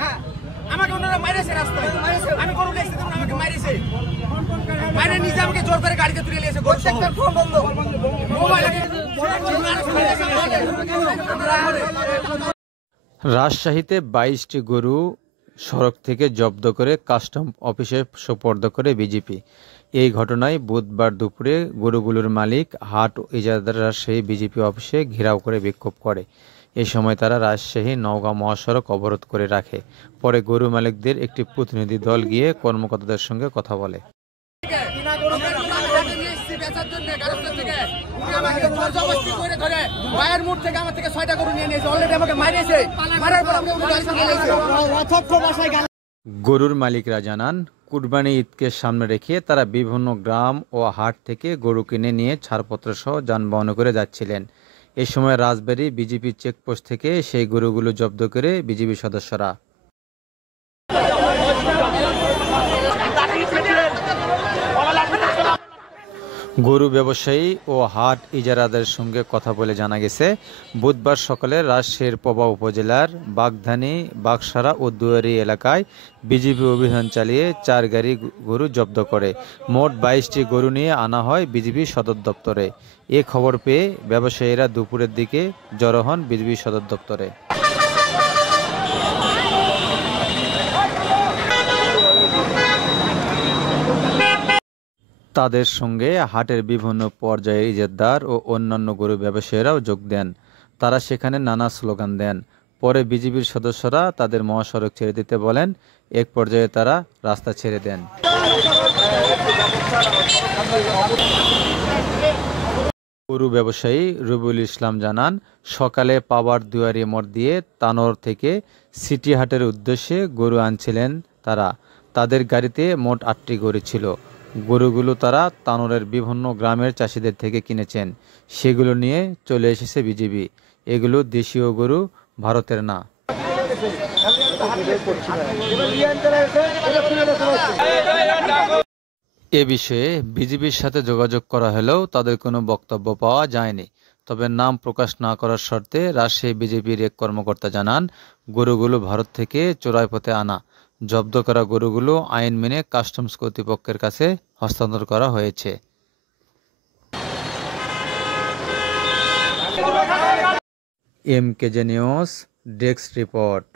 হ্যাঁ আমাকে ওনারা মাইরেছে রাস্তায়, আমি গরু নিয়ে এসেছিলাম, আমাকে মাইরেছে, মাইরে নিজে আমাকে জোর করে গাড়িতে তুলে নিয়েছে। প্রত্যেকটা ফোন বন্ধ, মোবাইল। রাজশাহীতে 22টি গরু সড়ক থেকে জব্দ করে কাস্টম অফিসে সোপর্দ করে বিজিপি। এই ঘটনায় বুধবার দুপুরে গরুগুলোর মালিক হাট ইজারাদার রাজশাহী বিজিপি অফিসে ঘেরাও করে বিক্ষোভ করে। এ সময় তারা রাজশাহী নওগাঁ মহাসড়ক অবরোধ করে রাখে। পরে গরু মালিকদের একটি প্রতিনিধি দল গিয়ে কর্মকর্তাদের সঙ্গে কথা বলে। গরুর মালিকরা জানান, কুরবানি ঈদকে সামনে রেখে তারা বিভিন্ন গ্রাম ও হাট থেকে গরু কিনে নিয়ে ছাড়পত্র সহ যানবাহনে করে যাচ্ছিলেন। এ সময় রাজবাড়ী বিজিবি চেকপোস্ট থেকে সেই গরুগুলো জব্দ করে বিজিবি সদস্যরা। গরু ব্যবসায়ী ও হাট ইজারাদারের সঙ্গে কথা বলে জানা গেছে, বুধবার সকালে রাজশাহীর পবা উপজেলার বাগধানী, বাগসারা ও দুয়ারি এলাকায় বিজিবি অভিযান চালিয়ে 4 গাড়ি গরু জব্দ করে মোট 22টি গরু নিয়ে আনা হয় বিজিবি সদর দপ্তরে। এ খবর পেয়ে ব্যবসায়ীরা দুপুরের দিকে জড়ো হন বিজিবি সদর দপ্তরে। তাদের সঙ্গে হাটের বিভিন্ন পর্যায়ের ইজারাদার ও অন্যান্য গরু ব্যবসায়ীরাও যোগ দেন। তারা সেখানে নানা স্লোগান দেন। পরে বিজিবির সদস্যরা তাদের মহাসড়ক ছেড়ে দিতে বলেন। এক পর্যায়ে তারা রাস্তা ছেড়ে দেন। গরু ব্যবসায়ী রুবুল ইসলাম জানান, সকালে পাওয়ার দুয়ারি মোড় দিয়ে তানোর থেকে সিটি হাটের উদ্দেশ্যে গরু আনছিলেন তারা। তাদের গাড়িতে মোট 8টি গরু ছিল। গরুগুলো তারা তানোরের বিভিন্ন গ্রামের চাষিদের থেকে কিনেছেন। সেগুলো নিয়ে চলে এসেছে বিজিবি। এগুলো দেশীয় গরু, ভারতের না। এ বিষয়ে বিজিবির সাথে যোগাযোগ করা হলেও তাদের কোনো বক্তব্য পাওয়া যায়নি। তবে নাম প্রকাশ না করার শর্তে রাজশাহী বিজেপির এক কর্মকর্তা জানান, গরুগুলো ভারত থেকে চোরাই পথে আনা। জব্দ করা গরুগুলো আইন মেনে কাস্টমস কর্তৃপক্ষের কাছে হস্তান্তর করা হয়েছে। MKJ news desk report.